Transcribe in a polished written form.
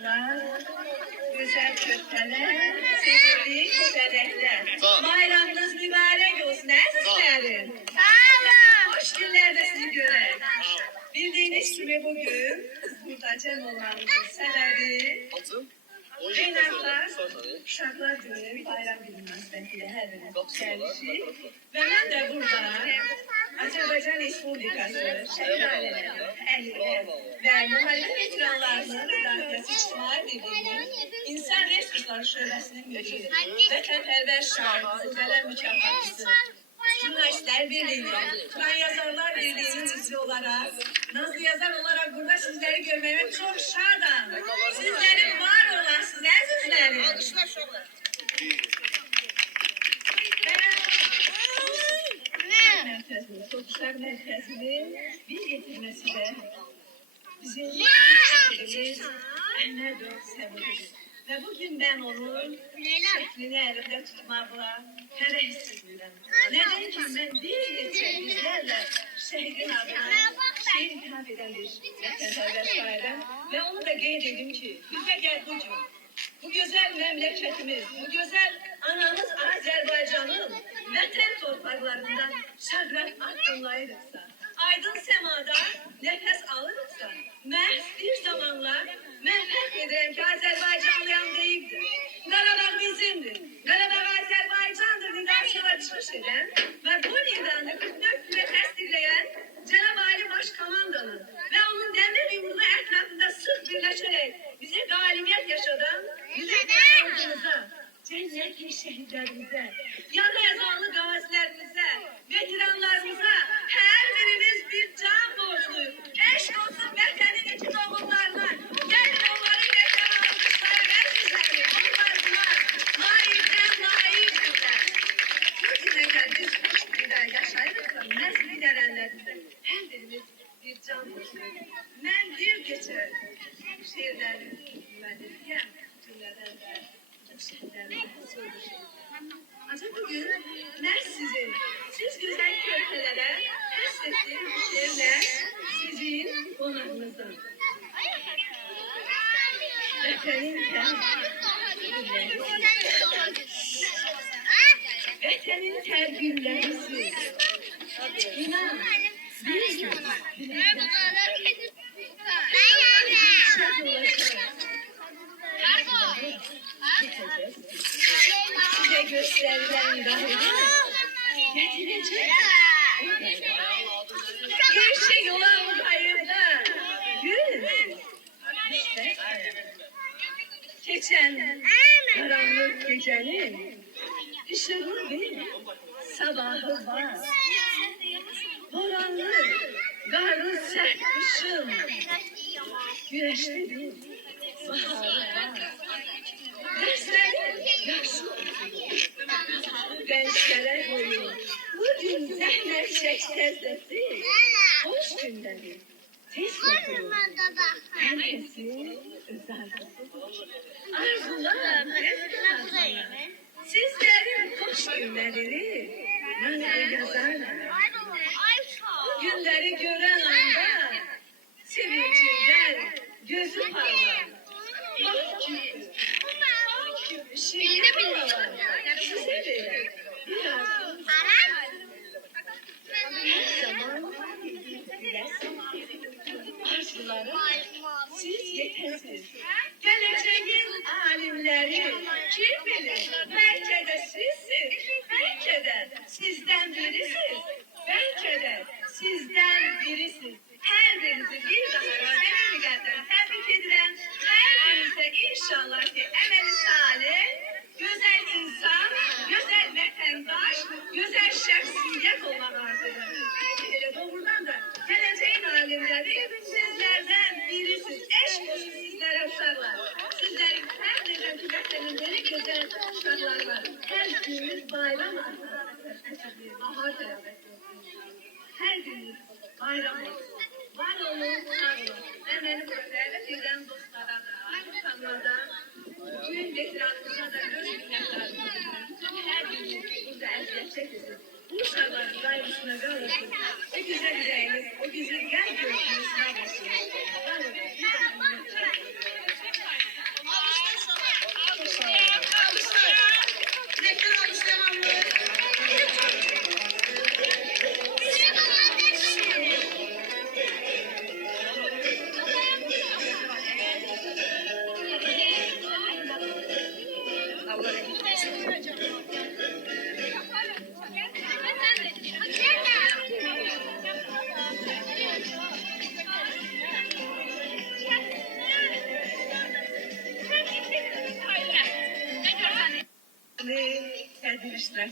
uşaqlar, güzel körpələr, sevimli köpələklər. Bayramınız mübarək olsun, əzizlərim. Hoş günlerde sizi görək. Bildiğiniz gibi bugün burada cem olmamızın sebebi Beynəlxalq Uşaqlar Günü bayram günü münasibətilə hər birimiz gəlmişik və mən də burada Azərbaycan Respublikası şəhid ailələri, əhliləri və müharibə veteranlarının müdafiəsi İctimai Birliyinin İnsan Resursları Şöbəsinin müdiri, vətənpərvər şair, Zülzələ mükafatçısı, Jurnalistler Birliği'nin, Kur'an Yazarlar Birliği'nin üzvü olarak, Nazlı Yazar olarak burada sizleri görmeme çok şadım. Sizlerin var olan siz əzizlərim. Sokuşlar Mərkəzinin bir getirmesi de bizim şehrimiz Əhməd Səbudur. Ve bugün ben onun şeklini elimde tutmakla terehissizliyim. Neden ki ben bir geçen bizlerle şehrin adına şehir ithaf eden bir vətənpərvər şairim. Ve onu da qeyd edim ki, bize gel bugün bu güzel memleketimiz, bu güzel anamız Azerbaycan'ın vətən torpaqlarından şərrət addımlayırıqsa, aydın semada nefes alırıqsa, məhz bir zamanlar mən fərq edirəm ki, Azərbaycanlıyam deyibdir. Qarabağ bizimdir. Qarabağ Azərbaycandır nidaşıva çıxış edən və bu nidanı 44 güne təsdiqləyən Cənab Ali Başkomandanın və onun dəmir yumruğu ətrafında sırf birləşərək bize galibiyet yaşadan, bize ordumuza, cennetli şehitlerimize, yana yazanlı gazilerimize, veteranlarımıza her birimiz bir can borçluyuz. Eşk olsun vətənin iki doğumlarına, gelin onların vətən almışları əzizləri, onlar buna naibdən naibdirlər. Bu günə biz hoş günlər yaşayırıqsa, nəsli dərənlərində hər birimiz bir can borçluyuz. Mən bir gecə şehirlərin müəllifiyəm, cümlədən də şehirlərin söyleşim. Ancaq bugün mən sizin, siz güzel körpəlere həsr ettiğim bu şehirlər sizin qonağınızdan. Vətənin tərgüllərisi, inan, bir gün size gösterilen gayret getirecek. Bir şey olan hayırda gün işte geçen karanlık gecenin ışığı bir sabahı var. Boranlı, karlı sert kışın güneşli bir baharı var. Derslerin yaşlı gençlere koyun. Bugün zəhmət çəksəzləsi, hoş günləri tez oturur. Herkesin öz arzusudur. Arzular tez arzular. Sizlerin hoş günlerini bana yazarlar. Bu günleri gören anda sevincinden gözü parlar. Mahkum. Şimdi biliyorum. Size verin. Biraz her zaman arzuları siz yetersiz. Geleceğin alimleri kim bilir? Belki de sizsiniz. Belki de sizden birisiz. Belki de sizden birisiz. Her birinizi bir daha Rabbime müqəddəs təbrik edirəm. Hər birinizə inşallah ki, əməli salih, güzel insan, güzel vətəndaş, güzel şəxsiyyət olmaq arzu edirəm. Elə doğrudan da gələcəyin alimləri sizlərdən birisiz. Eşq olsun sizlərə uşaqlar. Sizlərin hər birinin ki, vətənin belə gözəl uşaqları var. Hər günümüz bayram bahar tərəfət olsun. Hər günümüz bayram olsun. Var olun, sağ olun. Və mənim burada birdən dostlara da, insanlarda, bütün veteranımıza da öz minnətlarımızı, bütün hər biriniz burada əziyyət çəkirsiniz. Bu uşaqların qayğısına qalmasın. O güzel ürəyiniz, o güzel qəlb gözünüz sağ olsun. Var olun, bir daha minnətlər. Allah tədbir iştirak